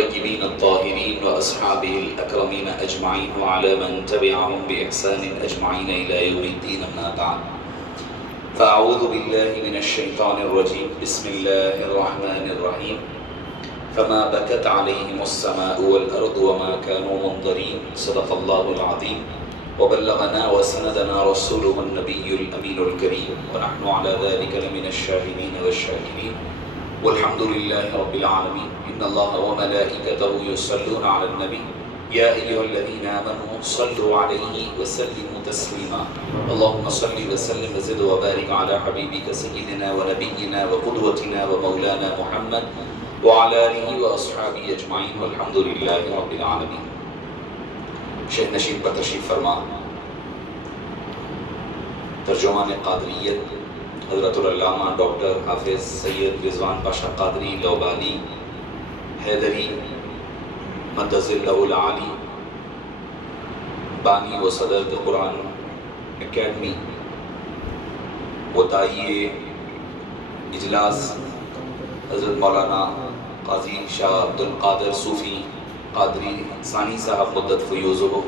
الطيبين الطاهرين وأصحابه الأكرمين أجمعين وعلى من تبعهم بإحسان أجمعين إلى يوم الدين أما بعد فأعوذ بالله من الشيطان الرجيم بسم الله الرحمن الرحيم فما بكت عليهم السماء والأرض وما كانوا منظرين صدق الله العظيم وبلغنا وسندنا رسوله النبي الأمين الكريم ونحن على ذلك لمن الشاهدين والشاكرين والحمد لله رب العالمين إن الله وملائكته يصلون على النبي يا أيها الذين آمنوا صلوا عليه وسلموا تسليما اللهم صل وسلم وزد وبارك على حبيبك سيدنا ونبينا وقدوتنا ومولانا محمد وعلى آله وأصحابه أجمعين والحمد لله رب العالمين. شیخ نشین پر تشریف فرما ترجمان قادریت حضرت العلامہ ڈاکٹر حافظ سید رضوان پاشا قادری لوبالی حیدری مدظ اللہ العالی بانی و صدر قرآن اکیڈمی و داعیے اجلاس حضرت مولانا قاضی شاہ عبد القادر صوفی قادری ثانی صاحب مدت فیوزہ،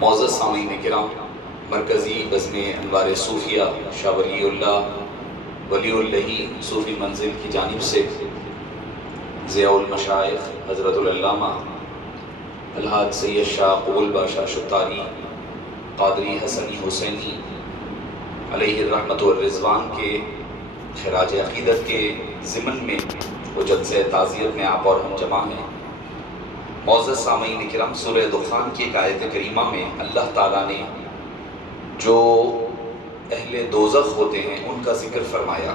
معزز سامعین کرام، مرکزی بزم انوار صوفیہ شاہ ولی اللہ صوفی منزل کی جانب سے ضیاء المشائخ حضرت العلامہ الحاج سید شاہ قبول باشا شتاری قادری حسنی حسینی علیہ الرحمت والرضوان کے خراج عقیدت کے ضمن میں وہ جلسہ تعزیت میں آپ اور ہم جمع ہیں۔ معزز سامعین کرام، سورہ دخان کی ایک آیت کریمہ میں اللہ تعالیٰ نے جو اہل دوزخ ہوتے ہیں ان کا ذکر فرمایا،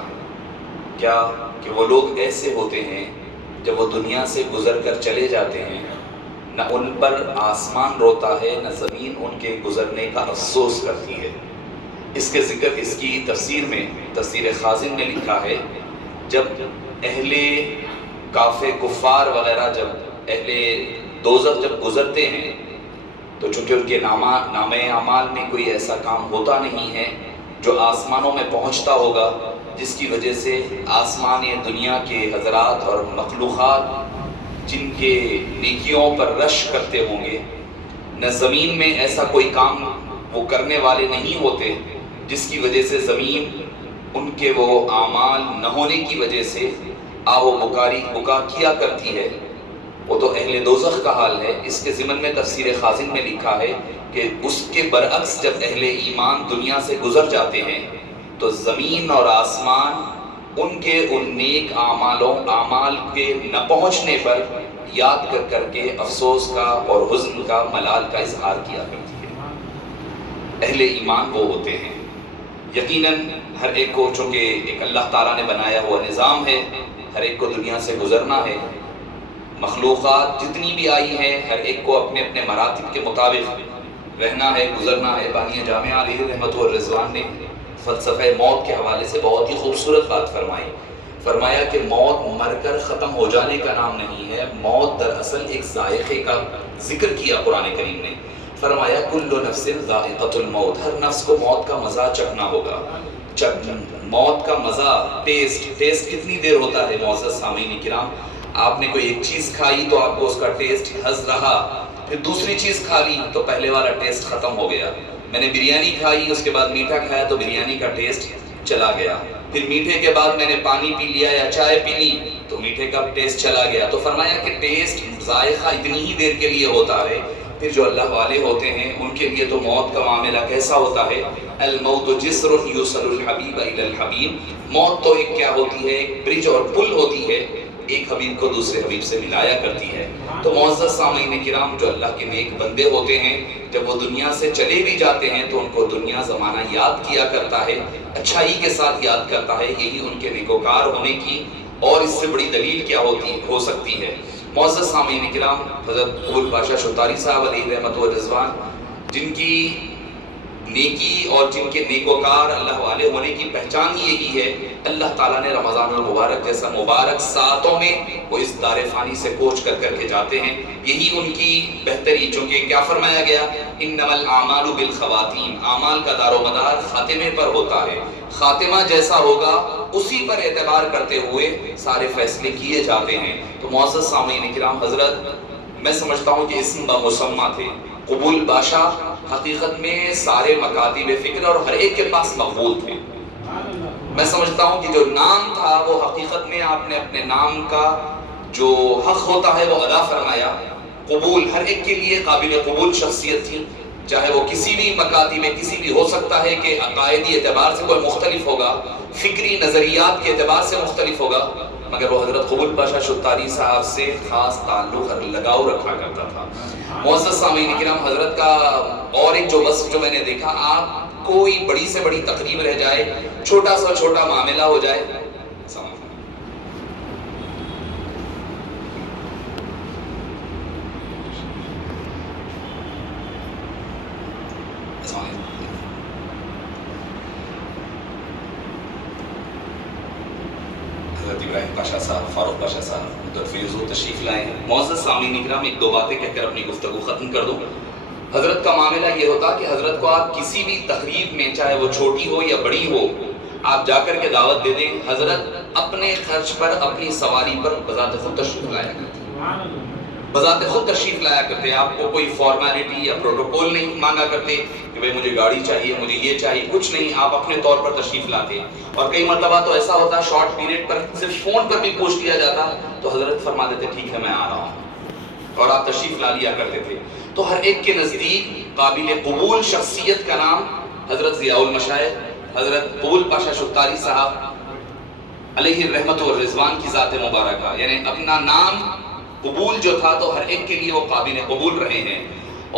کیا کہ وہ لوگ ایسے ہوتے ہیں جب وہ دنیا سے گزر کر چلے جاتے ہیں، نہ ان پر آسمان روتا ہے نہ زمین ان کے گزرنے کا افسوس کرتی ہے۔ اس کے ذکر اس کی تفسیر میں تفسیر خازن نے لکھا ہے، جب اہل کافر کفار وغیرہ جب اہل دوزخ جب گزرتے ہیں تو چونکہ ان کے نامہ اعمال میں کوئی ایسا کام ہوتا نہیں ہے جو آسمانوں میں پہنچتا ہوگا، جس کی وجہ سے آسمان دنیا کے حضرات اور مخلوقات جن کے نیکیوں پر رش کرتے ہوں گے، نہ زمین میں ایسا کوئی کام وہ کرنے والے نہیں ہوتے جس کی وجہ سے زمین ان کے وہ اعمال نہ ہونے کی وجہ سے بکا کیا کرتی ہے۔ وہ تو اہل دوزخ کا حال ہے۔ اس کے ضمن میں تفسیر خازن میں لکھا ہے کہ اس کے برعکس جب اہل ایمان دنیا سے گزر جاتے ہیں تو زمین اور آسمان ان کے ان نیک اعمال کے نہ پہنچنے پر یاد کر کے افسوس کا اور حزن کا ملال کا اظہار کیا کرتی ہے۔ اہل ایمان وہ ہوتے ہیں، یقیناً ہر ایک کو، چونکہ ایک اللہ تعالیٰ نے بنایا ہوا نظام ہے، ہر ایک کو دنیا سے گزرنا ہے۔ مخلوقات جتنی بھی آئی ہیں ہر ایک کو اپنے اپنے مراتب کے مطابق رہنا ہے، گزرنا ہے۔ بانی جامعہ علیہ الرحمت والرضوان نے فلسفہ موت کے حوالے سے بہت ہی خوبصورت بات فرمایا کہ موت مر کر ختم ہو جانے کا نام نہیں ہے، موت دراصل ایک ذائقے کا ذکر کیا قرآن کریم نے۔ فرمایا کل نفس ذائقۃ الموت، ہر نفس کو موت کا مزہ چکھنا ہوگا۔ موت کا مزہ، ٹیسٹ کتنی دیر ہوتا ہے معزز سامعین کرام؟ آپ نے کوئی ایک چیز کھائی تو آپ کو اس کا ٹیسٹ ہضم رہا، پھر دوسری چیز کھا لی تو پہلے والا ٹیسٹ ختم ہو گیا۔ میں نے بریانی کھائی، اس کے بعد میٹھا کھایا تو بریانی کا ٹیسٹ چلا گیا، پھر میٹھے کے بعد میں نے پانی پی لیا یا چائے پی لی تو میٹھے کا ٹیسٹ چلا گیا۔ تو فرمایا کہ ٹیسٹ، ذائقہ اتنی ہی دیر کے لیے ہوتا ہے۔ پھر جو اللہ والے ہوتے ہیں ان کے لیے تو موت کا معاملہ کیسا ہوتا ہے؟ الموت جسر یوصل الحبیب الی الحبیب، موت تو ایک کیا ہوتی ہے؟ ایک برج اور پل ہوتی ہے، ایک حبیب کو دوسرے حبیب سے ملایا کرتی ہے۔ تو معزز سامعین کرام، جو اللہ کے نیک بندے ہوتے ہیں جب وہ دنیا سے چلے بھی جاتے ہیں تو ان کو دنیا زمانہ یاد کیا کرتا ہے، اچھائی کے ساتھ یاد کرتا ہے۔ یہی ان کے نیکوکار ہونے کی اور اس سے بڑی دلیل کیا ہو سکتی ہے؟ معزز سامعین کرام، حضرت قبول باشا شتاری صاحب علیہ رحمت والرضوان، جن کی نیکی اور جن کے نیکوکار اللہ والے ہونے کی پہچان ہی یہی ہے، اللہ تعالیٰ نے رمضان المبارک جیسا مبارک ساعتوں میں وہ اس دار فانی سے کوچ کر کر کے جاتے ہیں. یہی ان کی بہتری، چونکہ کیا فرمایا گیا، انما الاعمال بالخواتیم، اعمال کا دار و مدار خاتمے پر ہوتا ہے. خاتمہ جیسا ہوگا اسی پر اعتبار کرتے ہوئے سارے فیصلے کیے جاتے ہیں. تو معزز سامعین کرام، حضرت میں سمجھتا ہوں کہ اسم بمسمہ تھے. قبول بادشاہ حقیقت میں سارے مکاتب فکر اور ہر ایک کے پاس مقبول تھے. میں سمجھتا ہوں کہ جو نام تھا وہ حقیقت میں آپ نے اپنے نام کا جو حق ہوتا ہے وہ ادا فرمایا. قبول ہر ایک کے لیے قابل قبول شخصیت تھی، چاہے وہ کسی بھی مکاتب میں کسی بھی ہو سکتا ہے کہ عقائدی اعتبار سے کوئی مختلف ہوگا، فکری نظریات کے اعتبار سے مختلف ہوگا، مگر وہ حضرت قبول پاشا شتاری صاحب سے خاص تعلق اور لگاؤ رکھا کرتا تھا. معزز سامعین کرام، حضرت کا اور ایک جو وصف جو میں نے دیکھا، آپ کوئی بڑی سے بڑی تقریب رہ جائے، چھوٹا سا چھوٹا معاملہ ہو جائے، حضرت ابراہیم پاشا صاحب، فاروق پاشا صاحب مدت فیض تشریف لائے ہیں. معزز سامعین کرام، ایک دو باتیں کہہ کر اپنی گفتگو ختم کر دوں. حضرت کا معاملہ یہ ہوتا کہ حضرت کو آپ کسی بھی تقریب میں، چاہے وہ چھوٹی ہو یا بڑی ہو، آپ جا کر کے دعوت دے دیں، حضرت اپنے خرچ پر اپنی سواری پر بذات خود تشریف لایا کرتے. بذات خود تشریف لایا کرتے. آپ کو کوئی فارمیلٹی یا پروٹوکول نہیں مانگا کرتے کہ بھئی مجھے گاڑی چاہیے، مجھے یہ چاہیے، کچھ نہیں. آپ اپنے طور پر تشریف لاتے. اور کئی مرتبہ تو ایسا ہوتا شارٹ پیریڈ پر صرف فون پر بھی پوچھ لیا جاتا تو حضرت فرما دیتے ٹھیک ہے میں آ رہا ہوں، اور آپ تشریف لا لیا کرتے تھے. تو ہر ایک کے نزدیک قابل قبول شخصیت کا نام حضرت ضیاء المشائخ حضرت قبول پاشا شتاری صاحب علیہ الرحمت والرضوان کی ذات مبارکہ، یعنی اپنا نام قبول جو تھا تو ہر ایک کے لیے وہ قابل قبول رہے ہیں.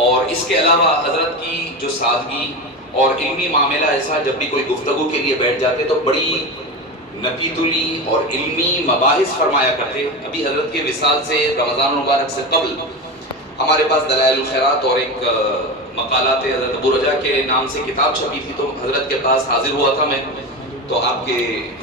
اور اس کے علاوہ حضرت کی جو سادگی اور علمی معاملہ ایسا، جب بھی کوئی گفتگو کے لیے بیٹھ جاتے تو بڑی نقیتلی اور علمی مباحث فرمایا کرتے. ابھی حضرت کے وصال سے رمضان المبارک سے قبل ہمارے پاس دلائل الخیرات اور ایک مقالات حضرت ابو رجا کے نام سے کتاب چھپی تھی، تو حضرت کے پاس حاضر ہوا تھا میں. تو آپ کے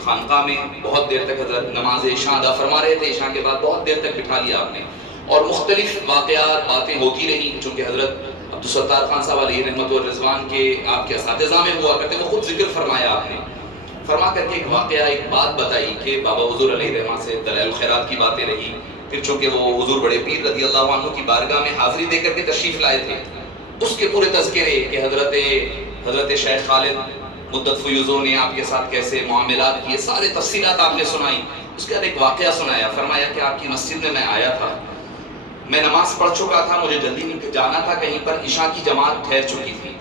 خانقاہ میں بہت دیر تک حضرت نماز عشاء ادا فرما رہے تھے. عشاء کے بعد بہت دیر تک بٹھا لیا آپ نے، اور مختلف واقعات باتیں ہوتی رہی. چونکہ حضرت عبدالستار خان صاحب علیہ رحمت والرضوان کے آپ کے اساتذہ میں ہوا کرتے، وہ خود ذکر فرمایا آپ نے. فرما کر کے ایک واقعہ، ایک بات بتائی کہ بابا حضور علیہ رحمت سے دلائل الخیرات کی باتیں رہی. پھر چونکہ وہ حضور بڑے پیر رضی اللہ عنہ کی بارگاہ میں حاضری دے کر کے تشریف لائے تھے، اس کے پورے تذکرے کہ حضرت شیخ خالد مدت فیوزوں نے آپ کے ساتھ کیسے معاملات کیے، سارے تفصیلات آپ نے سنائی. اس کے بعد ایک واقعہ سنایا. فرمایا کہ آپ کی مسجد میں آیا تھا، میں نماز پڑھ چکا تھا، مجھے جلدی جانا تھا کہیں پر. عشاء کی جماعت ٹھہر چکی تھی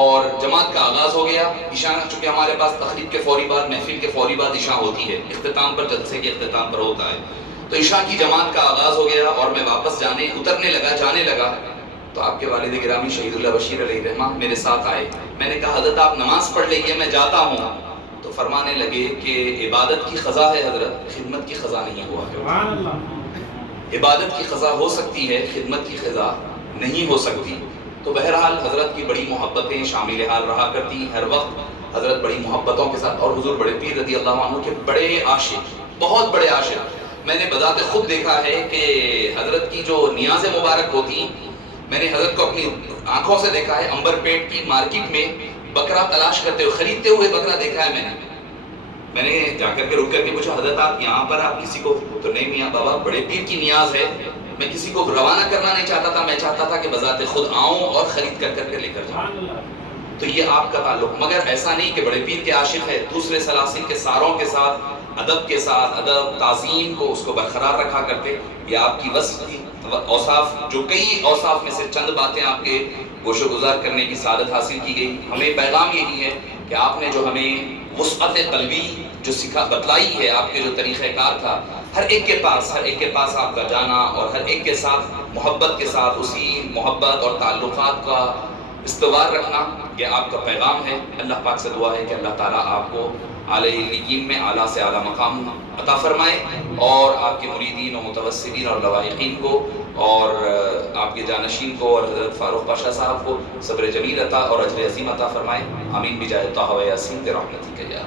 اور جماعت کا آغاز ہو گیا. عشاء چونکہ ہمارے پاس تقریب کے فوری بعد، محفل کے فوری بعد عشاء ہوتی ہے، اختتام پر، جلسے کے اختتام پر ہوتا ہے. تو عشاء کی جماعت کا آغاز ہو گیا اور میں واپس جانے لگا تو آپ کے والد گرامی شہید اللہ بشیر علیہ رحمہ میرے ساتھ آئے. میں نے کہا حضرت آپ نماز پڑھ لیجئے، میں جاتا ہوں. تو فرمانے لگے کہ عبادت کی قضا ہے حضرت، خدمت کی قضا نہیں ہوا کرتی. عبادت کی قضا ہو سکتی ہے، خدمت کی قضا نہیں ہو سکتی. تو بہرحال حضرت کی بڑی محبتیں شامل حال رہا کرتی. ہر وقت حضرت بڑی محبتوں کے ساتھ، اور حضور بڑے پیر رضی اللہ عنہ کے بڑے عاشق، بہت بڑے عاشق. میں نے بذات خود دیکھا ہے کہ حضرت کی جو نیاز مبارک ہوتی، میں نے حضرت کو اپنی آنکھوں سے دیکھا ہے. امبر پیٹ کی مارکیٹ میں بکرا تلاش کرتے ہوئے، خریدتے ہوئے بکرا دیکھا ہے میں نے جا کر کے رک کر کے پوچھا حضرت آپ یہاں پر آپ کسی کو، تو نہیں میاں بابا بڑے پیر کی نیاز ہے، میں کسی کو روانہ کرنا نہیں چاہتا تھا، میں چاہتا تھا کہ بذات خود آؤں اور خرید کر کے لے کر جاؤں. تو یہ آپ کا تعلق، مگر ایسا نہیں کہ بڑے پیر کے عاشق ہے، دوسرے سلاسل کے ساروں کے ساتھ ادب کے ساتھ، ادب تعظیم کو اس کو برقرار رکھا کرتے. یہ آپ کی وصف تھی، اوصاف، جو کئی اوصاف میں سے چند باتیں آپ کے گوش و گزار کرنے کی سعادت حاصل کی گئی. ہمیں پیغام یہی ہے کہ آپ نے جو ہمیں وسعت قلبی جو بتلائی ہے، آپ کے جو طریقہ کار تھا، ہر ایک کے پاس آپ کا جانا اور ہر ایک کے ساتھ محبت کے ساتھ اسی محبت اور تعلقات کا استوار رکھنا، یہ آپ کا پیغام ہے. اللہ پاک سے دعا ہے کہ اللہ تعالیٰ آپ کو اعلی علین میں اعلیٰ سے اعلیٰ مقام عطا فرمائے، اور آپ کے مریدین و متوسلین اور لواحقین کو اور آپ کے جانشین کو اور حضرت فاروق پاشا صاحب کو صبر جمیل عطا اور اجر عظیم عطا فرمائے. آمین بجاہ طہ و یاسین برحمتک یا